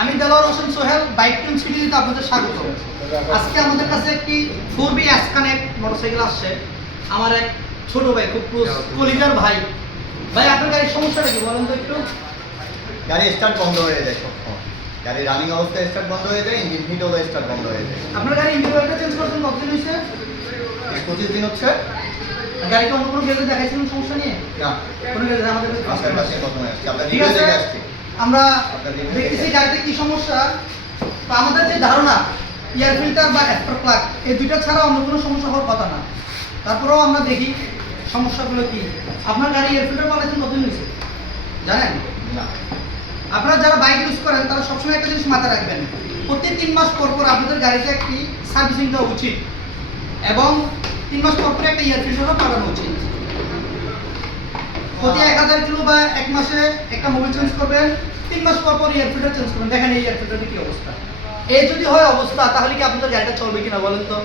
আমি Delwar Hossain Sohel bike tune সিরিজে আপনাদের স্বাগত। আজকে আমাদের কাছে একটি 4B S-Connect মোটরসাইকেল আসছে। আমার এক ছোট ভাই, খুব ক্লোজ কলিজার ভাই। ভাই আপনার গাড়ির সমস্যাটা কি বলেন তো একটু? গাড়ি স্টার্ট বন্ধ হয়ে যায় সবসময়। গাড়ি রানিং অবস্থায় স্টার্ট বন্ধ হয়ে যায়, ইঞ্জিন হিট হলে স্টার্ট বন্ধ হয়ে যায়। আপনার গাড়ি ইঞ্জিন অয়েলটা চেঞ্জ করছেন কতদিন হয়েছে? 25 দিন হচ্ছে। গাড়িটা অন্য কোনো গ্যারেজে দেখাইছিলেন সমস্যা নিয়ে? না, কোনো গ্যারেজে আমাদের আপনার কাছে প্রথমে আসছে, আপনার ঠিক রিভিউ আছে, দেখে আসছি। আমরা আপনার review দেখতেছি দেখে গাড়িতে কি সমস্যা। তো আমাদের যে ধারণা এয়ার ফিল্টার বা অ্যাস্টার প্লাগ এই দুইটা ছাড়া অন্য কোনো সমস্যা হওয়ার কথা না। তারপরেও আমরা দেখি সমস্যাগুলো কি। আপনার গাড়ি এয়ার ফিল্টার পালাইছেন কতদিন হয়েছে জানেন? না, আপনারা যারা বাইক ইউজ করেন তারা সবসময় একটা জিনিস মাথায় রাখবেন, প্রতি 3 মাস পর পর আপনাদের গাড়িতে একটি সার্ভিসিং দেওয়া উচিত এবং 3 মাস পর পর একটা এয়ার ফিল্টারও পাঠানো উচিত। প্রতি 1000 কিলো বা 1 মাসে একটা মোবিল চেঞ্জ করবেন, 3 মাস পর পর এয়ার ফিল্টার চেঞ্জ করবেন। দেখেন এই এয়ার ফিল্টারের কি অবস্থা। এই যদি হয় অবস্থা, তাহলে কি আপনাদের গাড়িটা চলবে কিনা বলেন তো?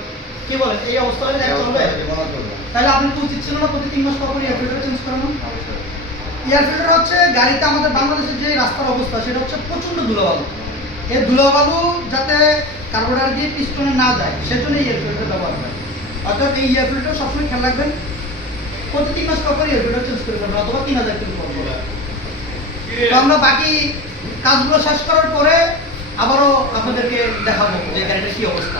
কি বলেন, এই অবস্থা হলে গাড়ি চলবে? জীবনও চলবে না। তাহলে আপনার কি উচিত ছিল না প্রতি 3 মাস পর পর এয়ার ফিল্টার চেঞ্জ করানো? অবশ্যই। এয়ার ফিল্টার হচ্ছে গাড়িতে আমাদের বাংলাদেশের যে রাস্তার অবস্থা সেটা হচ্ছে প্রচন্ড ধুলোবালু। এই ধুলোবালু যাতে কার্বোরেটর দিয়ে পিস্টনে না যায় সেজন্য এয়ার ফিল্টার ব্যবহার হয়। অর্থাৎ এই এয়ার ফিল্টার সবসময় খেয়াল রাখবেন, প্রতি 3 মাস পর পর এয়ার ফিল্টার চেঞ্জ করে ফেলবেন অথবা 3000 কিলো পর পর। তো আমরা বাকি কাজগুলো শেষ করার পরে আবারও আপনাদেরকে দেখাবো যে গাড়িটার কি অবস্থা।